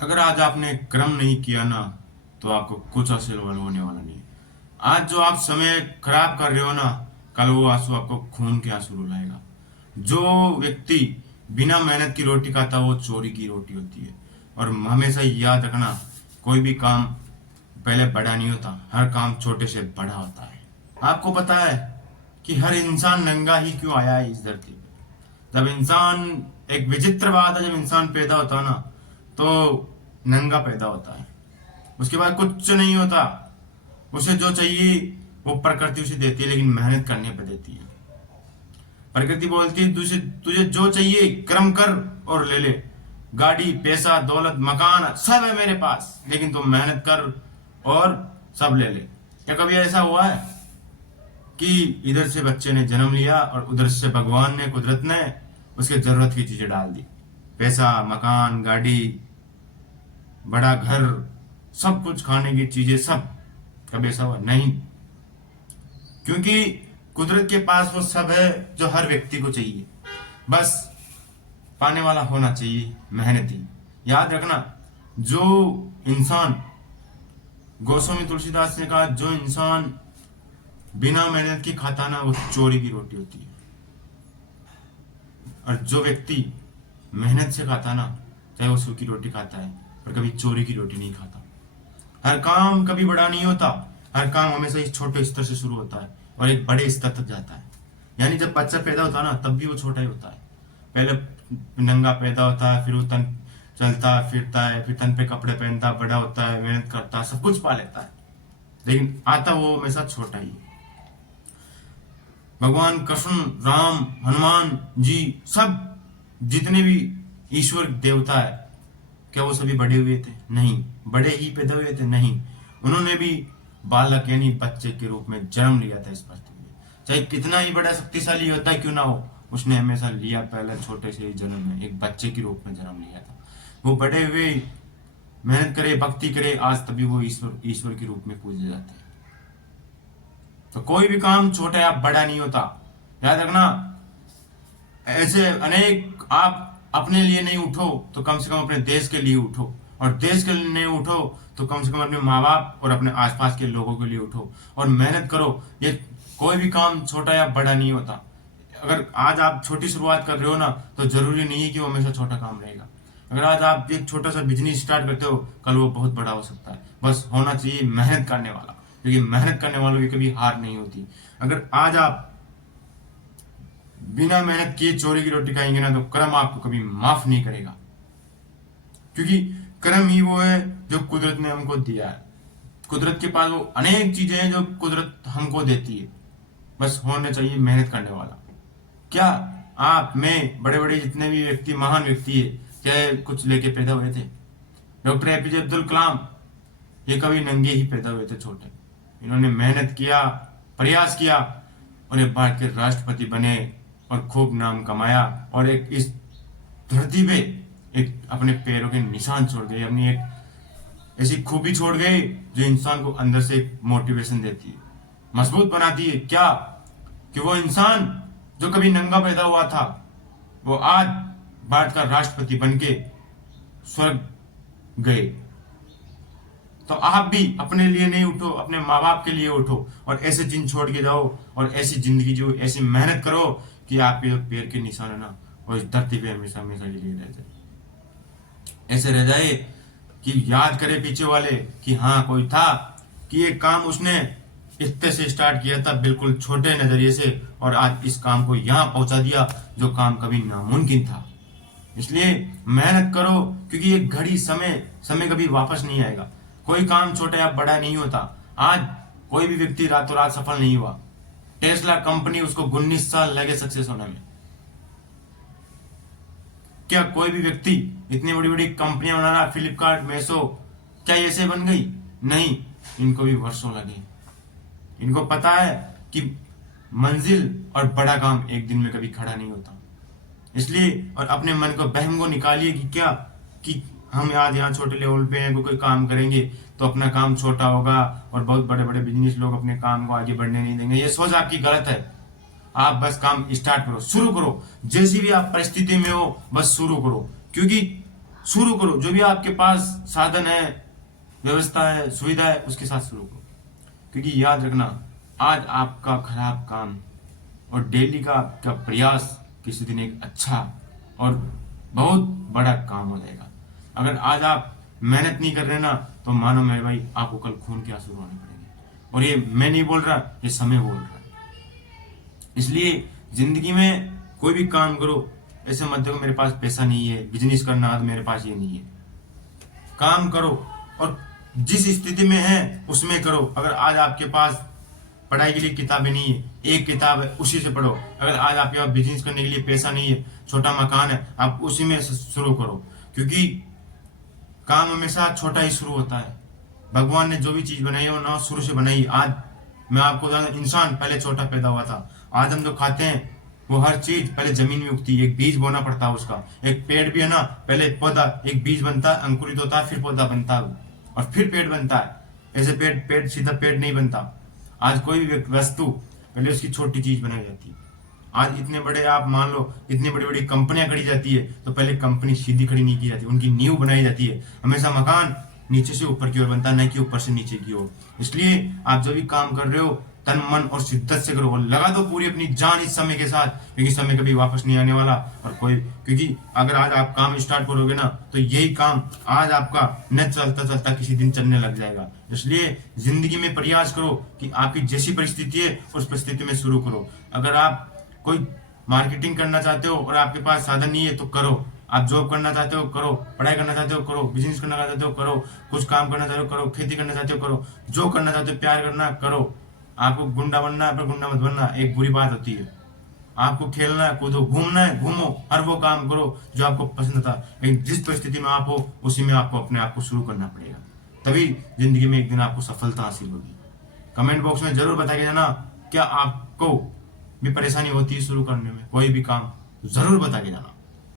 अगर आज आपने कर्म नहीं किया ना तो आपको कुछ हासिल होने वाला नहीं। आज जो आप समय खराब कर रहे हो ना, कल वो आंसू आपको खून के आंसू रुलाएगा। जो व्यक्ति बिना मेहनत की रोटी खाता वो चोरी की रोटी होती है। और हमेशा याद रखना, कोई भी काम पहले बड़ा नहीं होता, हर काम छोटे से बड़ा होता है। आपको पता है कि हर इंसान नंगा ही क्यों आया है इस धरती पे? जब इंसान, एक विचित्र बात है, जब इंसान पैदा होता है ना तो नंगा पैदा होता है। उसके बाद कुछ नहीं होता। उसे जो चाहिए वो प्रकृति उसे देती है, लेकिन मेहनत करने पर देती है। प्रकृति बोलती है तुझे तुझे जो चाहिए कर्म कर और ले ले। गाड़ी, पैसा, दौलत, मकान सब है मेरे पास, लेकिन तुम मेहनत कर और सब ले ले। क्या कभी ऐसा हुआ है कि इधर से बच्चे ने जन्म लिया और उधर से भगवान ने, कुदरत ने उसके जरूरत की चीजें डाल दी? पैसा, मकान, गाड़ी, बड़ा घर, सब कुछ, खाने की चीजें, सब। कभी ऐसा हुआ? नहीं। क्योंकि कुदरत के पास वो सब है जो हर व्यक्ति को चाहिए। बस पाने वाला होना चाहिए मेहनती। याद रखना, जो इंसान, गोस्वामी तुलसीदास ने कहा, जो इंसान बिना मेहनत की खाता ना वो चोरी की रोटी होती है। और जो व्यक्ति मेहनत से खाता ना, चाहे वो सूखी रोटी खाता है पर कभी चोरी की रोटी नहीं खाता। हर काम कभी बड़ा नहीं होता, हर काम हमेशा इस छोटे स्तर से शुरू होता है और एक बड़े स्तर तक जाता है। यानी जब बच्चा पैदा होता है ना तब भी वो छोटा ही होता है। पहले नंगा पैदा होता है, फिर वो तन चलता फिरता है, फिर तन पे कपड़े पहनता, बड़ा होता है, मेहनत करता है, सब कुछ पा लेता है, लेकिन आता वो हमेशा छोटा ही है। भगवान कृष्ण, राम, हनुमान जी, सब जितने भी ईश्वर देवता है, क्या वो सभी बड़े हुए थे? नहीं। बड़े ही पैदा हुए थे? नहीं। उन्होंने भी बालक यानी बच्चे के रूप में जन्म लिया था इस पृथ्वी में। चाहे कितना ही बड़ा शक्तिशाली होता है क्यों ना हो, उसने हमेशा लिया पहले छोटे से ही जन्म में, एक बच्चे के रूप में जन्म लिया था। वो बड़े हुए, मेहनत करे, भक्ति करे, आज तभी वो ईश्वर के रूप में पूजे जाते हैं। तो कोई भी काम छोटा या बड़ा नहीं होता, याद रखना। ऐसे अनेक, आप अपने लिए नहीं उठो तो कम से कम अपने देश के लिए उठो, और देश के लिए नहीं उठो तो कम से कम अपने माँ बाप और अपने आसपास के लोगों के लिए उठो और मेहनत करो। ये कोई भी काम छोटा या बड़ा नहीं होता। अगर आज आप छोटी शुरुआत कर रहे हो ना तो जरूरी नहीं है कि वो हमेशा छोटा काम रहेगा। अगर आज आप एक छोटा सा बिजनेस स्टार्ट करते हो, कल वो बहुत बड़ा हो सकता है। बस होना चाहिए मेहनत करने वाला, क्योंकि मेहनत करने वालों की कभी हार नहीं होती। अगर आज आप बिना मेहनत किए चोरी की रोटी खाएंगे ना तो कर्म आपको कभी माफ नहीं करेगा, क्योंकि कर्म ही वो है जो कुदरत ने हमको दिया है। कुदरत के पास वो अनेक चीजें हैं जो कुदरत हमको देती है, बस होना चाहिए मेहनत करने वाला। क्या आप, मैं, बड़े बड़े जितने भी व्यक्ति, महान व्यक्ति है, क्या कुछ लेके पैदा हुए थे? डॉक्टर एपीजे अब्दुल कलाम, ये कभी नंगे ही पैदा हुए थे, छोटे। इन्होंने मेहनत किया, प्रयास किया और ये भारत के राष्ट्रपति बने और खूब नाम कमाया और एक इस धरती पे एक अपने पैरों के निशान छोड़ गए, अपनी एक ऐसी खूबी छोड़ गए जो इंसान को अंदर से एक मोटिवेशन देती है, मजबूत बनाती है। क्या कि वो इंसान जो कभी नंगा पैदा हुआ था वो आज भारत का राष्ट्रपति बनके स्वर्ग गए। तो आप भी अपने लिए नहीं उठो, अपने माँ बाप के लिए उठो और ऐसे जिन छोड़ के जाओ और ऐसी जिंदगी जो, ऐसी मेहनत करो कि आपके पैर के निशान है ना वो इस धरती पे हमेशा हमेशा के लिए रह जाए। ऐसे रह जाए कि याद करे पीछे वाले कि हाँ कोई था कि ये काम उसने इतने से स्टार्ट किया था, बिल्कुल छोटे नजरिए से, और आज इस काम को यहाँ पहुंचा दिया जो काम कभी नामुमकिन था। इसलिए मेहनत करो, क्योंकि ये घड़ी, समय कभी वापस नहीं आएगा। कोई काम छोटा या बड़ा नहीं होता। आज कोई भी व्यक्ति रातों रात सफल नहीं हुआ। टेस्ला कंपनी, उसको 19 साल लगे सक्सेस होने में। क्या कोई भी व्यक्ति इतनी बड़ी बड़ी कंपनियां बना रहा, फ्लिपकार्ट, मेसो, क्या ऐसे बन गई? नहीं, इनको भी वर्षों लगे। इनको पता है कि मंजिल और बड़ा काम एक दिन में कभी खड़ा नहीं होता। इसलिए और अपने मन को, बहम को निकालिए कि क्या कि हम आज यहाँ छोटे लेवल पे हैं, कोई काम करेंगे तो अपना काम छोटा होगा और बहुत बड़े बड़े बिजनेस लोग अपने काम को आगे बढ़ने नहीं देंगे। ये सोच आपकी गलत है। आप बस काम स्टार्ट करो, शुरू करो। जैसी भी आप परिस्थिति में हो बस शुरू करो, क्योंकि शुरू करो, जो भी आपके पास साधन है, व्यवस्था है, सुविधा है, उसके साथ शुरू करो। क्योंकि याद रखना, आज आपका खराब काम और डेली का आपका प्रयास किसी दिन एक अच्छा और बहुत बड़ा काम हो जाएगा। अगर आज आप मेहनत नहीं कर रहे ना, तो मानो मेरे भाई, आपको कल खून के आंसू रोने पड़ेंगे। और ये मैं नहीं बोल रहा, ये समय बोल रहा है। इसलिए जिंदगी में कोई भी काम करो, ऐसे मत देखो मेरे पास पैसा नहीं है, बिजनेस करना आज मेरे पास ये नहीं है। काम करो और जिस स्थिति में है उसमें करो। अगर आज आपके पास पढ़ाई के लिए किताबें नहीं है, एक किताब है, उसी से पढ़ो। अगर आज आपके पास बिजनेस करने के लिए पैसा नहीं है, छोटा मकान है, आप उसी में शुरू करो। क्योंकि काम हमेशा छोटा ही शुरू होता है। भगवान ने जो भी चीज बनाई है वो ना शुरू से बनाई। आज मैं आपको बता दूं, इंसान पहले छोटा पैदा हुआ था। आज हम जो खाते हैं वो हर चीज पहले जमीन में उगती है, एक बीज बोना पड़ता है उसका। एक पेड़ भी है ना, पहले पौधा, एक बीज बनता है, अंकुरित होता है, फिर पौधा बनता है और फिर पेड़ बनता है। ऐसे पेड़ सीधा पेड़ नहीं बनता। आज कोई भी वस्तु पहले उसकी छोटी चीज बनाई जाती है। आज इतने बड़े, आप मान लो इतनी बड़ी बड़ी कंपनियां खड़ी जाती है, तो पहले कंपनी सीधी खड़ी नहीं की जाती, उनकी नींव बनाई जाती है। हमेशा मकान नीचे से ऊपर की ओर बनता है, न कि ऊपर से नीचे की ओर। इसलिए आप जो भी काम कर रहे हो, तन मन और शिद्दत से करो, लगा दो पूरी अपनी जान इस समय के साथ, क्योंकि समय कभी वापस नहीं आने वाला। और कोई, क्योंकि अगर आज आप काम स्टार्ट करोगे ना, तो यही काम आज आपका न चलता चलता किसी दिन चलने लग जाएगा। इसलिए जिंदगी में प्रयास करो कि आपकी जैसी परिस्थिति है उस परिस्थिति में शुरू करो। अगर आप कोई मार्केटिंग करना चाहते हो और आपके पास साधन नहीं है तो करो। आप जॉब करना चाहते हो करो, पढ़ाई करना चाहते हो करो, बिजनेस करना चाहते हो करो, कुछ काम करना चाहते हो करो, खेती करना चाहते हो करो, जो करना चाहते हो, प्यार करना करो। आपको गुंडा बनना है पर गुंडा मत बनना, एक बुरी बात होती है। आपको खेलना है, कूदो, घूमना है, घूमो, हर वो काम करो जो आपको पसंद था। लेकिन जिस परिस्थिति में आप हो उसी में आपको अपने आप को शुरू करना पड़ेगा, तभी जिंदगी में एक दिन आपको सफलता हासिल होगी। कमेंट बॉक्स में जरूर बता के जाना, क्या आपको भी परेशानी होती है शुरू करने में, कोई भी काम जरूर बता के जाना।